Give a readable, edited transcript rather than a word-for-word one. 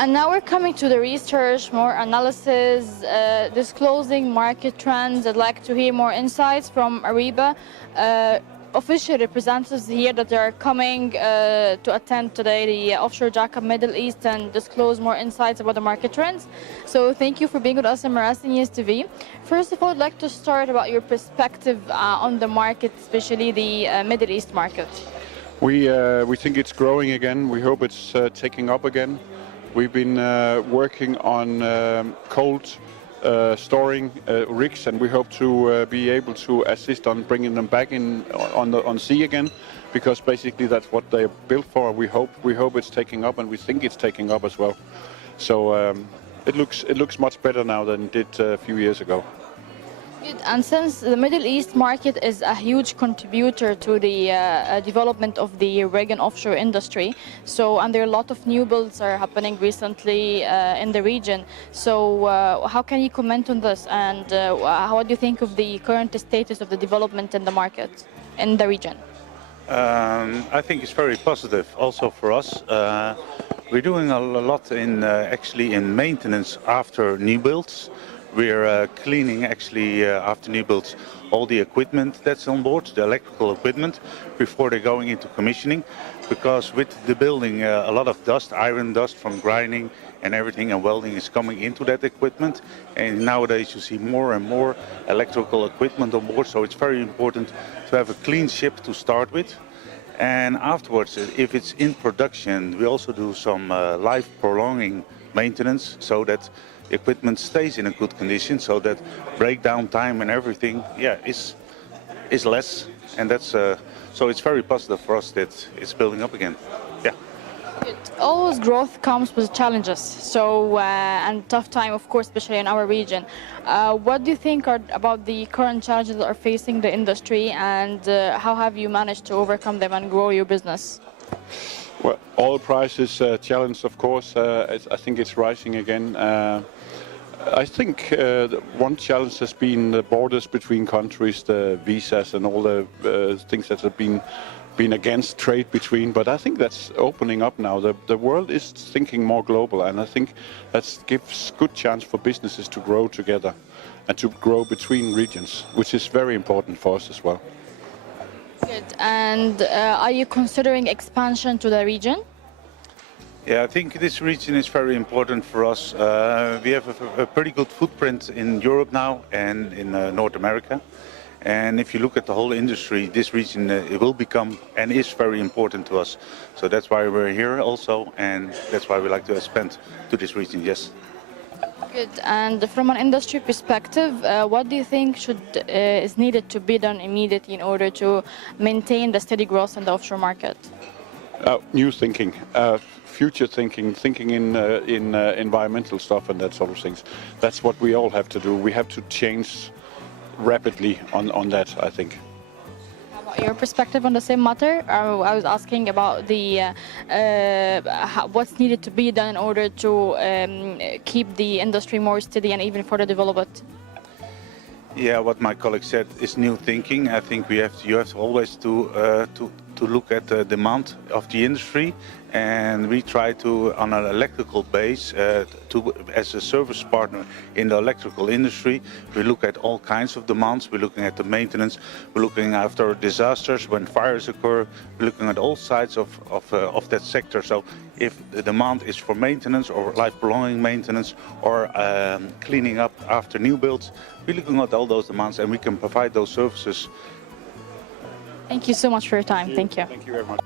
And now we're coming to the research, more analysis, disclosing market trends. I'd like to hear more insights from Ariba. Official representatives here that are coming to attend today the Offshore Jack Up Middle East and disclose more insights about the market trends. So thank you for being with us in Marina News TV. First of all, I'd like to start about your perspective on the market, especially the Middle East market. We think it's growing again. We hope it's taking up again. We've been working on cold storing rigs, and we hope to be able to assist on bringing them back in on sea again, because basically that's what they're built for. We hope it's taking up, and we think it's taking up as well. So it looks much better now than it did a few years ago. Good. And since the Middle East market is a huge contributor to the development of the rig and offshore industry, and there are a lot of new builds are happening recently in the region. So how can you comment on this, and what do you think of the current status of the development in the market in the region? I think it's very positive also for us. We're doing a lot in actually in maintenance after new builds. We're cleaning actually after new builds all the equipment that's on board, the electrical equipment, before they're going into commissioning, because with the building a lot of dust, iron dust from grinding and everything and welding is coming into that equipment, and nowadays you see more and more electrical equipment on board, so it's very important to have a clean ship to start with. And afterwards, if it's in production, we also do some life prolonging maintenance, so that equipment stays in a good condition, so that breakdown time and everything, is less, and that's so it's very positive for us that it's building up again. Yeah. Good. Always growth comes with challenges, and tough time, of course, especially in our region. What do you think about the current challenges that are facing the industry, and how have you managed to overcome them and grow your business? Well, oil prices challenge, of course. I think it's rising again. I think one challenge has been the borders between countries, the visas and all the things that have been against trade between. But I think that's opening up now. The world is thinking more global, and I think that gives good chance for businesses to grow together and to grow between regions, which is very important for us as well. Good. And are you considering expansion to the region? Yeah, I think this region is very important for us. We have a pretty good footprint in Europe now and in North America. And if you look at the whole industry, this region it will become and is very important to us. So that's why we're here also, and that's why we like to expand to this region, yes. Good. And from an industry perspective, what do you think is needed to be done immediately in order to maintain the steady growth in the offshore market? New thinking, future thinking in environmental stuff and that sort of things. That's what we all have to do. We have to change rapidly on that, I think. How about your perspective on the same matter? I was asking about the what's needed to be done in order to keep the industry more steady and even further develop it. Yeah, what my colleague said is new thinking. I think you have to always to look at the demand of the industry, and we try to, on an electrical base, as a service partner in the electrical industry, we look at all kinds of demands. We're looking at the maintenance, we're looking after disasters when fires occur, we're looking at all sides of that sector. So if the demand is for maintenance or life prolonging maintenance or cleaning up after new builds, we're looking at all those demands, and we can provide those services. Thank you so much for your time. Thank you. Thank you very much.